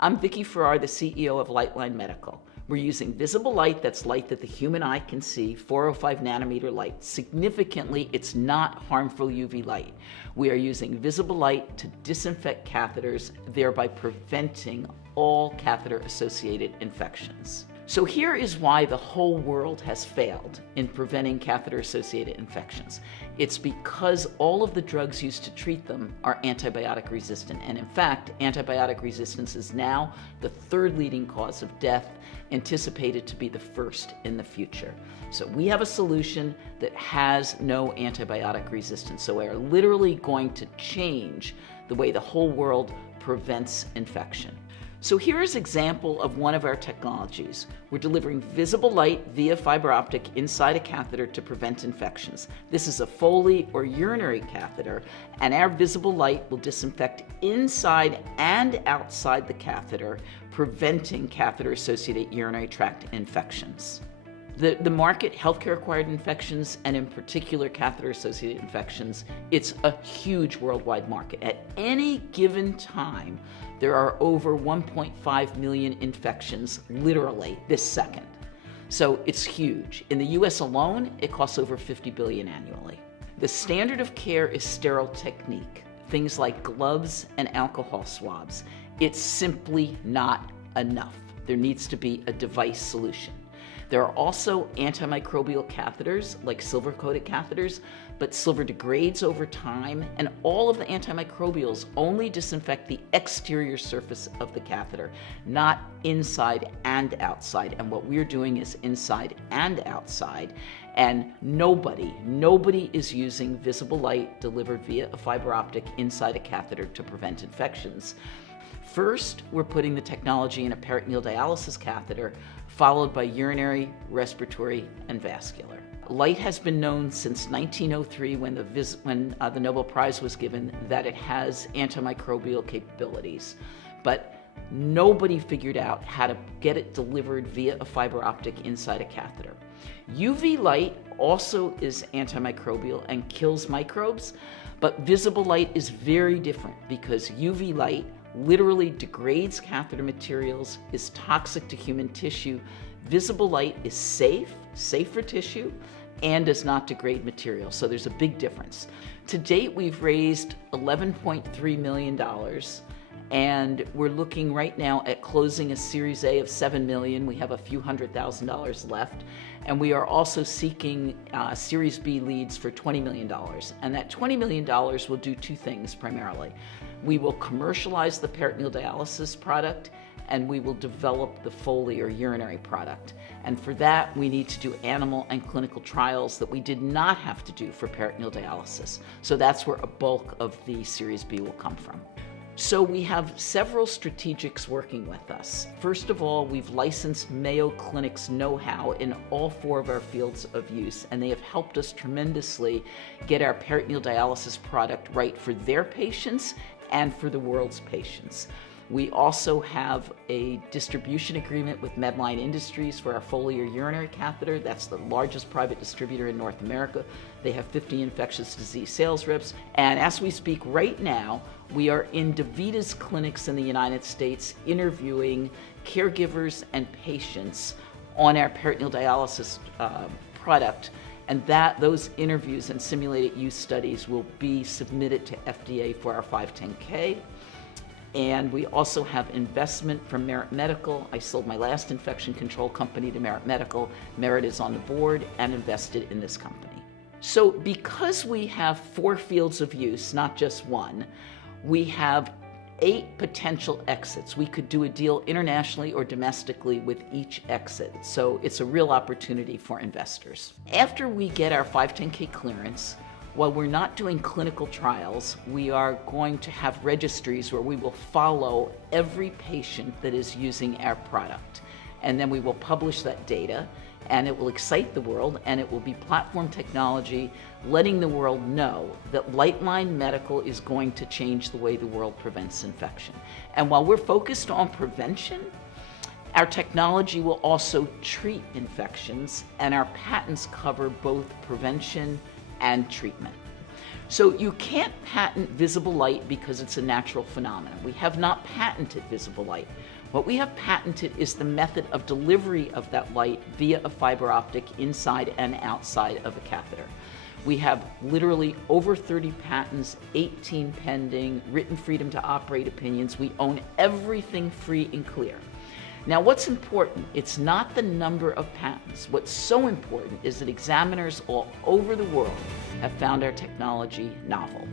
I'm Vicki Farrar, the CEO of Lightline Medical. We're using visible light, that's light that the human eye can see, 405 nanometer light. Significantly, it's not harmful UV light. We are using visible light to disinfect catheters, thereby preventing all catheter-associated infections. So here is why the whole world has failed in preventing catheter-associated infections. It's because all of the drugs used to treat them are antibiotic resistant. And in fact, antibiotic resistance is now the third leading cause of death, anticipated to be the first in the future. So we have a solution that has no antibiotic resistance. So we are literally going to change the way the whole world prevents infection. So here is an example of one of our technologies. We're delivering visible light via fiber optic inside a catheter to prevent infections. This is a Foley or urinary catheter, and our visible light will disinfect inside and outside the catheter, preventing catheter-associated urinary tract infections. The market, healthcare-acquired infections, and in particular catheter-associated infections, it's a huge worldwide market. At any given time, there are over 1.5 million infections, literally, this second. So it's huge. In the US alone, it costs over $50 billion annually. The standard of care is sterile technique, things like gloves and alcohol swabs. It's simply not enough. There needs to be a device solution. There are also antimicrobial catheters, like silver-coated catheters, but silver degrades over time, and all of the antimicrobials only disinfect the exterior surface of the catheter, not inside and outside. And what we're doing is inside and outside, and nobody is using visible light delivered via a fiber optic inside a catheter to prevent infections. First, we're putting the technology in a peritoneal dialysis catheter, followed by urinary, respiratory, and vascular. Light has been known since 1903 when the Nobel Prize was given that it has antimicrobial capabilities, but nobody figured out how to get it delivered via a fiber optic inside a catheter. UV light also is antimicrobial and kills microbes, but visible light is very different because UV light literally degrades catheter materials, is toxic to human tissue. Visible light is safe for tissue, and does not degrade material. So there's a big difference. To date, we've raised $11.3 million, and we're looking right now at closing a Series A of $7 million. We have a few $100,000 left, and we are also seeking Series B leads for $20 million. And that $20 million will do two things primarily. We will commercialize the peritoneal dialysis product, and we will develop the Foley or urinary product. And for that, we need to do animal and clinical trials that we did not have to do for peritoneal dialysis. So that's where a bulk of the Series B will come from. So we have several strategics working with us. First of all, we've licensed Mayo Clinic's know-how in all four of our fields of use, and they have helped us tremendously get our peritoneal dialysis product right for their patients and for the world's patients. We also have a distribution agreement with Medline Industries for our Foley or urinary catheter. That's the largest private distributor in North America. They have 50 infectious disease sales reps. And as we speak right now, we are in DaVita's clinics in the United States interviewing caregivers and patients on our peritoneal dialysis product. And those interviews and simulated use studies will be submitted to FDA for our 510K. And we also have investment from Merit Medical. I sold my last infection control company to Merit Medical. Merit is on the board and invested in this company. So because we have four fields of use, not just one, we have 8 potential exits. We could do a deal internationally or domestically with each exit. So it's a real opportunity for investors. After we get our 510K clearance, while we're not doing clinical trials, we are going to have registries where we will follow every patient that is using our product. And then we will publish that data, and it will excite the world, and it will be platform technology letting the world know that Lightline Medical is going to change the way the world prevents infection. And while we're focused on prevention, our technology will also treat infections, and our patents cover both prevention and treatment. So you can't patent visible light because it's a natural phenomenon. We have not patented visible light. What we have patented is the method of delivery of that light via a fiber optic inside and outside of a catheter. We have literally over 30 patents, 18 pending, written freedom to operate opinions. We own everything free and clear. Now, what's important? It's not the number of patents. What's so important is that examiners all over the world have found our technology novel.